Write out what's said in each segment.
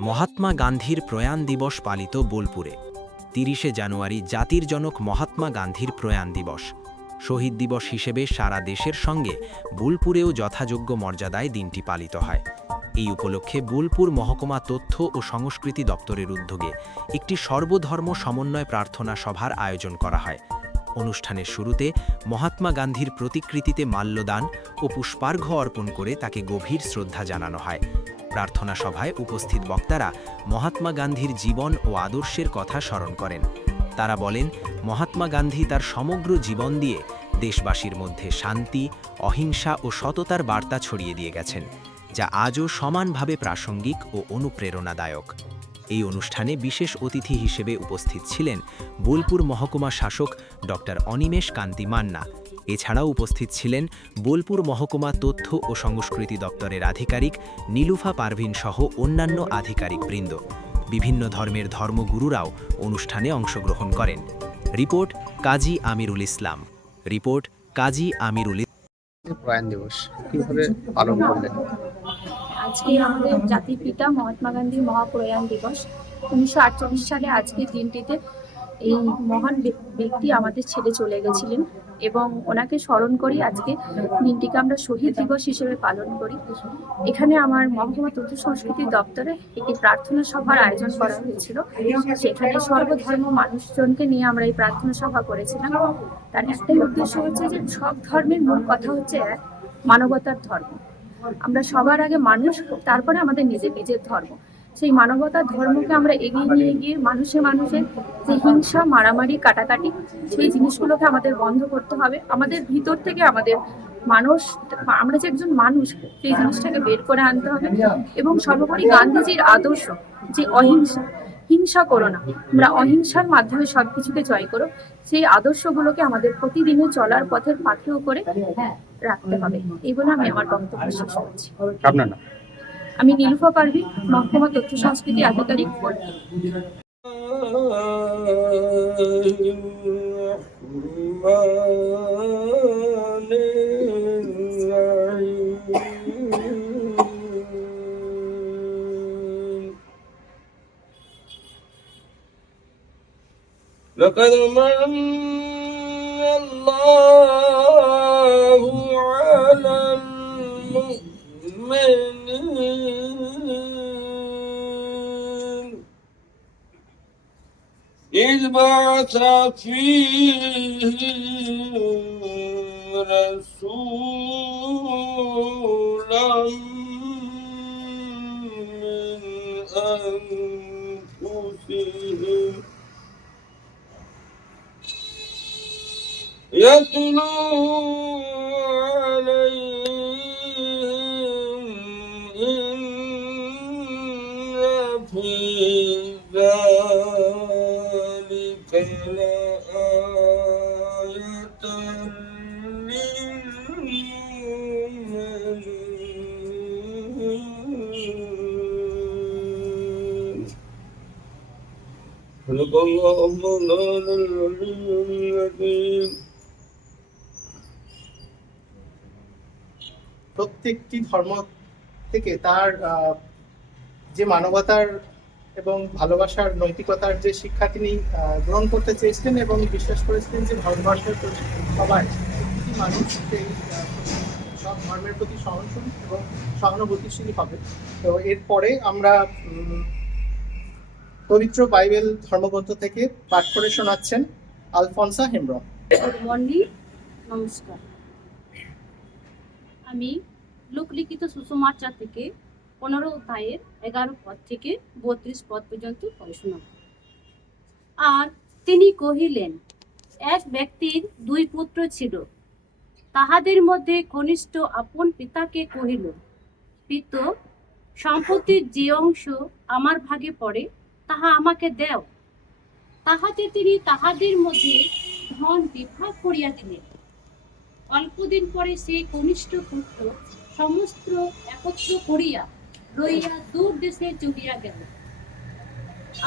মহাত্মা গান্ধীর প্রয়াণ দিবস পালিত বোলপুরে, তিরিশে জানুয়ারি জাতির জনক মহাত্মা গান্ধীর প্রয়াণ দিবস। শহীদ দিবস হিসেবে সারা দেশের সঙ্গে বোলপুরেও যথাযোগ্য মর্যাদায় দিনটি পালিত হয়। এই উপলক্ষে বোলপুর মহকুমা তথ্য ও সংস্কৃতি দপ্তরের উদ্যোগে একটি সর্বধর্ম সমন্বয় প্রার্থনা সভার আয়োজন করা হয়। অনুষ্ঠানের শুরুতে মহাত্মা গান্ধীর প্রতিকৃতিতে মাল্যদান ও পুষ্পার্ঘ্য অর্পণ করে তাকে গভীর শ্রদ্ধা জানানো হয়। প্রার্থনা সভায় উপস্থিত বক্তারা মহাত্মা গান্ধীর জীবন ও আদর্শের কথা স্মরণ করেন। তারা বলেন, মহাত্মা গান্ধী তার সমগ্র জীবন দিয়ে দেশবাসীর মধ্যে শান্তি, অহিংসা ও সততার বার্তা ছড়িয়ে দিয়ে গেছেন, যা আজও সমানভাবে প্রাসঙ্গিক ও অনুপ্রেরণাদায়ক। এই অনুষ্ঠানে বিশেষ অতিথি হিসেবে উপস্থিত ছিলেন বোলপুর মহকুমা শাসক ডক্টর অনিমেষ কান্তি মান্না এছাড়াও উপস্থিত ছিলেন বোলপুর মহকুমা তথ্য ও সংস্কৃতি দপ্তরের আধিকারিক নীলুফা পারভিন সহ অন্যান্য আধিকারিক বৃন্দ। বিভিন্ন ধর্মের ধর্মগুরুরাও অনুষ্ঠানে অংশগ্রহণ করেন। রিপোর্ট কাজী আমিরুল ইসলাম। রিপোর্ট কাজী আমিরুল প্রয়াণ দিবস কীভাবে পালন করলেন? আজকে আমাদের জাতির পিতা মহাত্মা গান্ধীর মহাপ্রয়াণ দিবস। উনিশশো আটচল্লিশ সালে আজকের দিনটিতে এই মহান ব্যক্তি আমাদের ছেড়ে চলে গেছিলেন। এবং ওনাকে স্মরণ করি, আজকে দিনটিকে আমরা শহীদ দিবস হিসেবে পালন করি। এখানে আমার মহকুমা তথ্য সংস্কৃতি দপ্তরে একটি প্রার্থনা সভার আয়োজন করা হয়েছিল। সেখানে সর্বধর্ম মানুষজনকে নিয়ে আমরা এই প্রার্থনা সভা করেছিলাম। তার একটাই উদ্দেশ্য হচ্ছে যে সব ধর্মের মূল কথা হচ্ছে এক, মানবতার ধর্ম। আমরা সবার আগে মানুষ, তারপরে আমাদের নিজের নিজের ধর্ম। সেই মানবতার ধর্মকে আমরা এগিয়ে নিয়ে গিয়ে মানুষে মানুষের যে হিংসা মারামারি কাটাকাটি সেই জিনিসগুলোকে আমাদের বন্ধ করতে হবে। আমাদের ভিতর থেকে আমাদের মানুষ আমরা যে একজন মানুষ সেই জিনিসটাকে বের করে আনতে হবে। এবং সর্বোপরি গান্ধীজির আদর্শ যে অহিংসা হিংসা করো না। আমরা অহিংসার মাধ্যমে সবকিছুকে জয় করো। সেই আদর্শগুলোকে আমাদের প্রতিদিনে চলার পথের পাথেও করে রাখতে হবে। এই বলে আমি আমার বক্তব্য শেষ করছি। আপনার আমি নীলুফা পারভি মহকুমা তথ্য সংস্কৃতি আধিকারিক বোলপুর। لقد من الله على المؤمنين بعث فيهم رسولا من أنفسهم يتلو صدق الله مولانا العلي العظيم প্রত্যেকটি ধর্ম থেকে তার আহ, যে মানবতার এবং ভালোবাসার নৈতিকতার যে শিক্ষা তিনি আহ, গ্রহণ করতে চেয়েছিলেন এবং বিশ্বাস করেছিলেন যে ভারতবর্ষের প্রতি সবার প্রতিটি মানুষ সেই আহ, সব ধর্মের প্রতি সহনশীল এবং সহানুভূতিশীল হবে তো এরপরে আমরা উম, পবিত্র বাইবেল ধর্মগ্রন্থ থেকে পাঠ করে শোনাচ্ছেন আলফনসা হেমব্রম। নমস্কার। আমি লোকলিখিত সুষমাচার থেকে পনেরো অধ্যায়ের এগারো পদ থেকে বত্রিশ পদ পর্যন্ত পড়াশোনা আর তিনি কহিলেন, এক ব্যক্তির দুই পুত্র ছিল। তাহাদের মধ্যে কনিষ্ঠ আপন পিতাকে কহিল, পিত, সম্পত্তির যে অংশ আমার ভাগে পড়ে তাহা আমাকে দেও। তাহাতে তিনি তাহাদের মধ্যে ধন বিভাগ করিয়া দিলেন। অল্পদিন পরে সে কনিষ্ঠ পুত্র সমস্ত একত্র করিয়া লইয়া দূর দেশে চলিয়া গেল।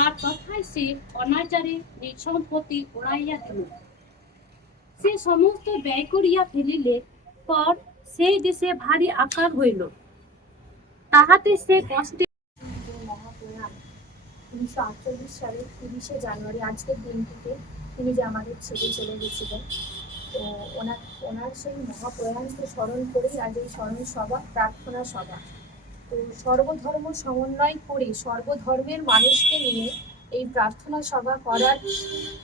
আর তথায় সে অনাচারে নিজ সম্পত্তি ওড়াইয়া দিল। সে সমস্ত ব্যয় করিয়া ফেলিলে পর সেই দেশে ভারী আকার হইল। তাহাতে সে কষ্টে উনিশশো আটচল্লিশ সালের তিরিশে জানুয়ারি, আজকের দিনটিতে তিনি যে আমাদের ছেড়ে চলে গেছিলেন। তো ওনার ওনার সেই মহাপ্রয়াণকে স্মরণ করেই আজ এই স্মরণ সভা প্রার্থনা সভা। তো সর্বধর্ম সমন্বয় করে সর্বধর্মের মানুষকে নিয়ে এই প্রার্থনা সভা করার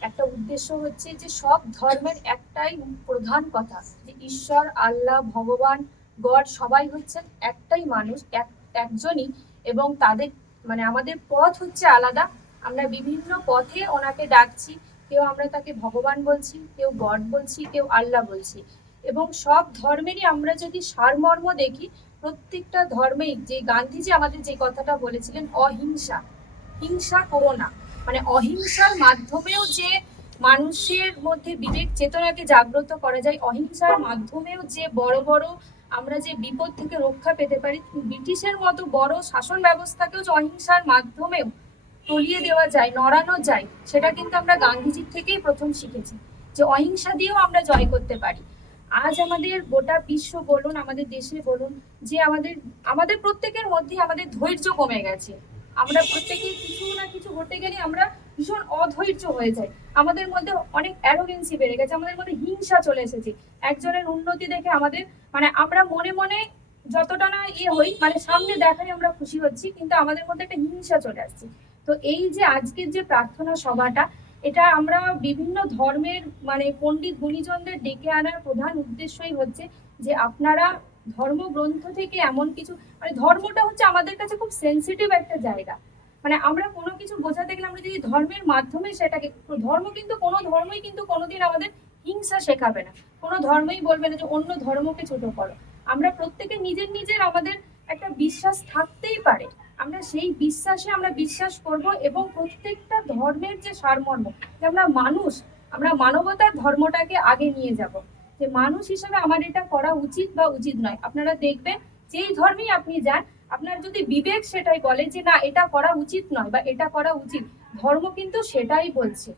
একটা উদ্দেশ্য হচ্ছে যে সব ধর্মের একটাই প্রধান কথা, যে ঈশ্বর, আল্লাহ, ভগবান, গড সবাই হচ্ছেন একটাই মানুষ, এক, একজনই এবং তাদের মানে আমাদের পথ হচ্ছে আলাদা। আমরা বিভিন্ন পথে ওনাকে ডাকছি, কেউ আমরা তাকে ভগবান বলছি, কেউ গড বলছি, কেউ আল্লাহ বলছি। এবং সব ধর্মেরই আমরা যদি সারমর্ম দেখি, প্রত্যেকটা ধর্মেই যে গান্ধীজি আমাদের যে কথাটা বলেছিলেন, অহিংসা। হিংসা করো না। মানে অহিংসার মাধ্যমেও যে মানুষের মধ্যে বিবেক চেতনাকে জাগ্রত করা যায়, অহিংসার মাধ্যমেও যে বড় বড় আমরা যে বিপদ থেকে রক্ষা পেতে পারি, ব্রিটিশের মতো বড় শাসন ব্যবস্থাকেও যে অহিংসার মাধ্যমেও তলিয়ে দেওয়া যায়, নড়ানো যায়, সেটা কিন্তু আমরা গান্ধীজির থেকেই প্রথম শিখেছি যে অহিংসা দিয়েও আমরা জয় করতে পারি। আজ আমাদের গোটা বিশ্ব বলুন, আমাদের দেশে বলুন, যে আমাদের আমাদের প্রত্যেকের মধ্যে আমাদের ধৈর্য কমে গেছে। আমরা প্রত্যেকে কিছু না কিছু ঘটে গেলে আমরা ভীষণ অধৈর্য হয়ে যাই। আমাদের মধ্যে অনেক অ্যারোগেন্সি বেড়ে গেছে, আমাদের মধ্যে হিংসা চলে এসেছে। একজনের উন্নতি দেখে আমাদের মানে আমরা মনে মনে যতটা না ইয়ে হই মানে সামনে দেখাই আমরা খুশি হচ্ছি, কিন্তু আমাদের মধ্যে একটা হিংসা চলে আসছে। তো এই যে আজকের যে প্রার্থনা সভাটা, এটা আমরা বিভিন্ন ধর্মের মানে পণ্ডিত গুণীজনদের ডেকে আনার প্রধান উদ্দেশ্যই হচ্ছে যে আপনারা ধর্মগ্রন্থ থেকে এমন কিছু মানে ধর্মটা হচ্ছে আমাদের কাছে খুব সেন্সিটিভ একটা জায়গা। মানে আমরা কোনো কিছু বোঝাতে গেলে আমরা যদি ধর্মের মাধ্যমে সেটাকে, ধর্ম কিন্তু কোনো ধর্মই কিন্তু কোনোদিন আমাদের হিংসা শেখাবে না। কোনো ধর্মই বলবে না যে অন্য ধর্মকে ছোট করো। আমরা প্রত্যেকে নিজের নিজের আমাদের একটা বিশ্বাস থাকতেই পারে। আমরা সেই বিশ্বাসে আমরা বিশ্বাস করব এবং প্রত্যেকটা ধর্মের যে সারমর্ম, যে আমরা মানুষ, আমরা মানবতার ধর্মটাকে আগে নিয়ে যাব। যে মানুষ হিসেবে আমার এটা করা উচিত বা উচিত নয়। আপনারা দেখবেন, যেই ধর্মেই আপনি যান, আপনার যদি বিবেক সেটাই বলে যে না, এটা করা উচিত নয় বা এটা করা উচিত, ধর্ম কিন্তু সেটাই বলছে।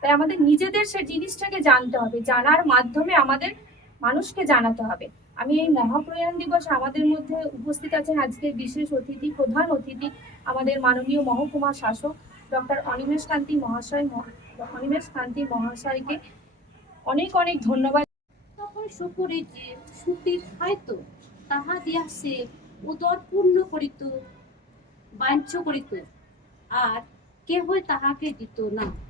তাই আমাদের নিজেদের সে জিনিসটাকে জানতে হবে, জানার মাধ্যমে আমাদের মানুষকে জানাতে হবে। আমি এই মহাপ্রয়াণ দিবস আমাদের মধ্যে উপস্থিত আছেন আজকের বিশেষ অতিথি, প্রধান অতিথি আমাদের মাননীয় মহকুমা শাসক ডক্টর অনিমেষ কান্তি মহাশয় মহ- অনিমেষ কান্তি মহাশয়কে অনেক অনেক ধন্যবাদ। তখন যে সুখী খাইত, তাহা দিয়া সে উদর পূর্ণ করিত, বাঞ্ছ করিত, আর কেহই তাহাকে দিত না।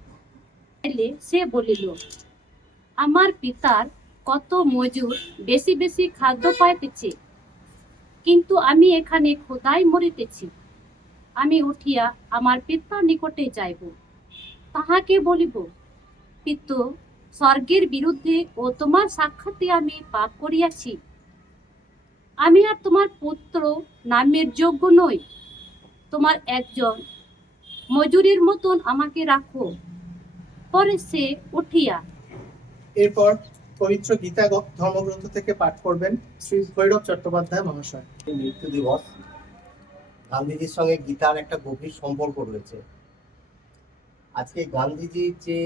এলে সে বলিল, আমার পিতার কত মজুর বেশি বেশি খাদ্য পাইতেছে। কিন্তু আমি এখানে খোদাই মরিতেছি। আমি উঠিয়া আমার পিতার নিকটে যাইব। তাহাকে বলিব পিত স্বর্গের বিরুদ্ধে ও তোমার সাক্ষাতে আমি পাপ করিয়াছি। আমি আর তোমার পুত্র নামের যোগ্য নই। তোমার একজন মজুরির মতন আমাকে রাখো। পরে সে উঠিয়া এরপর পবিত্র গীতা ধর্মগ্রন্থ থেকে পাঠ করবেন শ্রী ভৈরব চট্টোপাধ্যায় মহাশয়। মৃত্যু দিবস গান্ধীজির সঙ্গে গীতার একটা গভীর সম্পর্ক রয়েছে। আজকে গান্ধীজির যে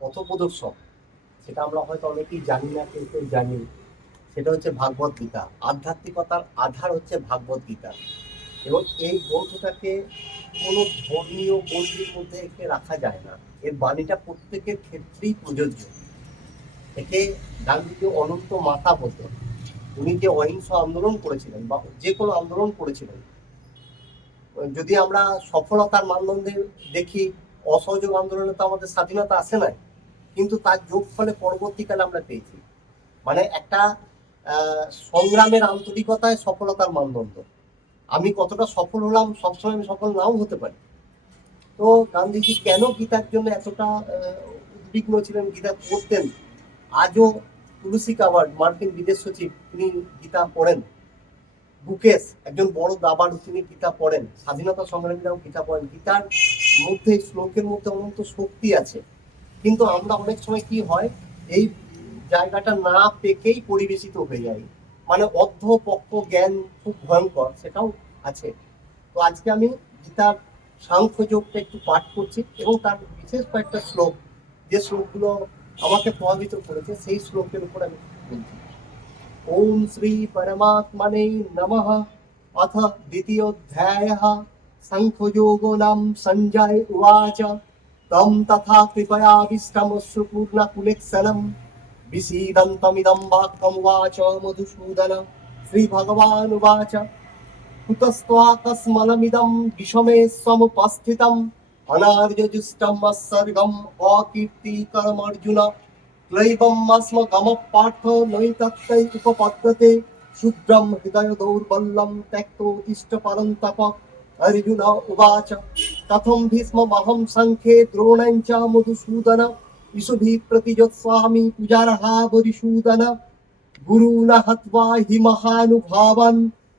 পথপ্রদর্শক সেটা আমরা হয়তো অনেকেই জানি না কেউ কেউ জানি সেটা হচ্ছে ভাগবত গীতা। আধ্যাত্মিকতার আধার হচ্ছে ভাগবত গীতা। এবং এই গ্রন্থটাকে কোনো ধর্মীয় গণ্ডির মধ্যে একে রাখা যায় না। এর বাণীটা প্রত্যেকের ক্ষেত্রেই প্রযোজ্য। একে গান্ধীজি অনন্ত মাতা বলত উনি যে অহিংস আন্দোলন করেছিলেন বা যে কোনো আন্দোলন করেছিলেন, যদি আমরা সফলতার মানদণ্ডে দেখি, অসহযোগ আন্দোলনে তো আমাদের স্বাধীনতা আসে নাই, কিন্তু তার যোগ ফলে পরবর্তীকালে আমরা পেয়েছি। মানে একটা সংগ্রামের আন্তরিকতায় সফলতার মানদণ্ড। আমি কতটা সফল হলাম, সবসময় আমি সফল নাও হতে পারি। তো গান্ধীজি কেন গীতার জন্য এতটা উদ্বিগ্ন ছিলেন, গীতা পড়তেন? আজও তুলসী কাবার্ড মার্কিন বিদেশ সচিব, তিনি গীতা পড়েন। বুকেশ, একজন বড় দাবার তিনি গীতা পড়েন। স্বাধীনতা সংগ্রামীরাও গীতা পড়েন। গীতার মধ্যে, শ্লোকের মধ্যে অনন্ত শক্তি আছে। কিন্তু আমরা অনেক সময় কি হয়, এই জায়গাটা না পেকেই পরিবেশিত হয়ে যায়। মানে অর্ধ পক্ষ জ্ঞান খুব ভয়ঙ্কর, সেটাও আছে। তো আজকে আমি গীতার সাংখ্যযোগটা একটু পাঠ করছি এবং তার বিশেষ কয়েকটা শ্লোক, যে শ্লোকগুলো আমাকে প্রভাবিত করেছে, সেই শ্লোকের উপর আমি বলছি। ওম শ্রী পরমাত্মনে নমঃ। অথ দ্বিতীয়োধ্যায়ः। সাংখ্যযোগো নাম সঞ্জয় উয়াচ তম তথা কৃপয়া বিষ্টমশ্রুপূর্ণ কুলেক্ষলম বিসীদন্তমিদম বাক্যম উবাচ মধুসূদন। শ্রী শ্রীভগবানুবাচ কুতস্ত্বাকস্মলমিদম বিষমে সমুপস্থিতম অনার্যজুষ্টম মৎসর্গম অকীর্তিকরম অর্জুন ক্লৈবম মস্ম গম পার্থ নৈতত্তৈ উপপদ্যতে শূদ্রম হৃদয় দৌর্বল্যম ত্যক্ত ইষ্ট পরন্তপ অর্জুন উবাচ কথম ভীষ্মমহম সংখ্যে দ্রোণঞ্চ মধুসূদন ইসুভি প্রতিযোৎস্বামি পূজারহা হি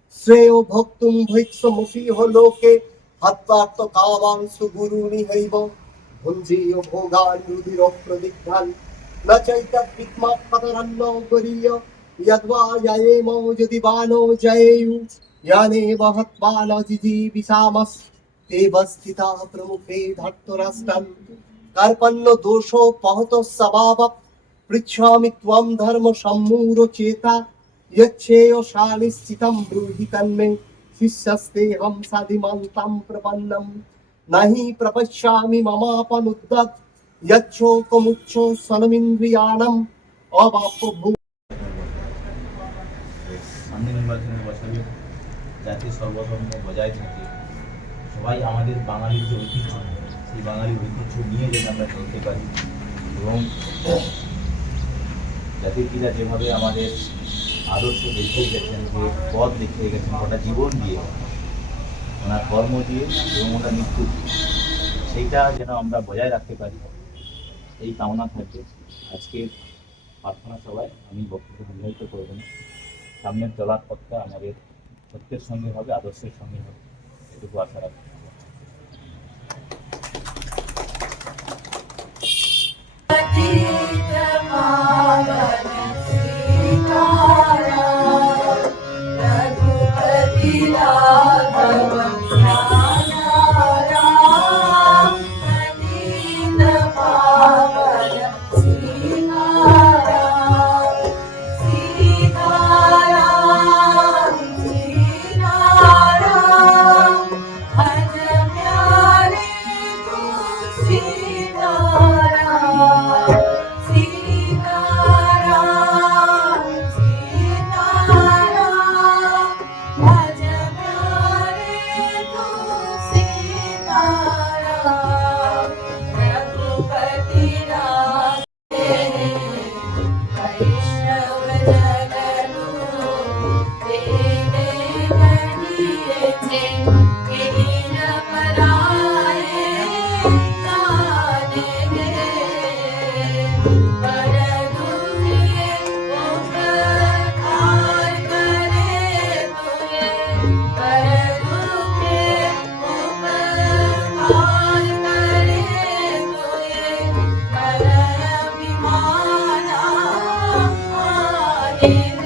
गुरून् हत्वा हि महानुभावान् श्रेयो भोक्तुं भैक्षमपीह लोके हत्वार्थकामान् सुगुरूनिहैव भुञ्जीय भोगान् रुधिरप्रदिग्धान् न चैतद्विद्मा कतरन्नो गरीय यद्वा ययेम यदि बाणो जयेयु यानेव हत्वा न जिजीविषामस् तेव स्थिताः प्रमुखे धर्तराष्ट्रन् कार्पण्य दोषोपहत स्वभाव पृच्छामि त्वं धर्म सम्मूढ चेता यच्छेय शानिश्चितं ब्रूहि तन्मे शिष्यस्तेऽहं साधिमन्तं प्रपन्नं न हि प्रपश्यामि ममापनुद्दत् यच्छोकमुच्छो सनमिन्द्रियाणम् अवाप्य भू সামনে নির্বাচনে বসাবে যাতে সর্বধর্ম বজায় থাকে সবাই আমাদের বাঙালির যে ঐতিহ্য সেই বাঙালি ঐতিহ্য নিয়ে যেন আমরা চলতে পারি এবং জাতির যেভাবে আমাদের আদর্শ দেখিয়ে গেছেন যে, পথ দেখিয়ে গেছেন ওটা জীবন দিয়ে। ওনার কর্ম দিয়ে এবং ওনার মৃত্যু দিয়ে। সেইটা যেন আমরা বজায় রাখতে পারি। এই কামনা থাকবে। আজকের প্রার্থনা সভায় আমি বক্তব্য নির্ধারিত করব না। সামনের চলার পথটা আমাদের সত্যের সঙ্গে হবে, আদর্শের সঙ্গে হবে। এটুকু আশা রাখি। You.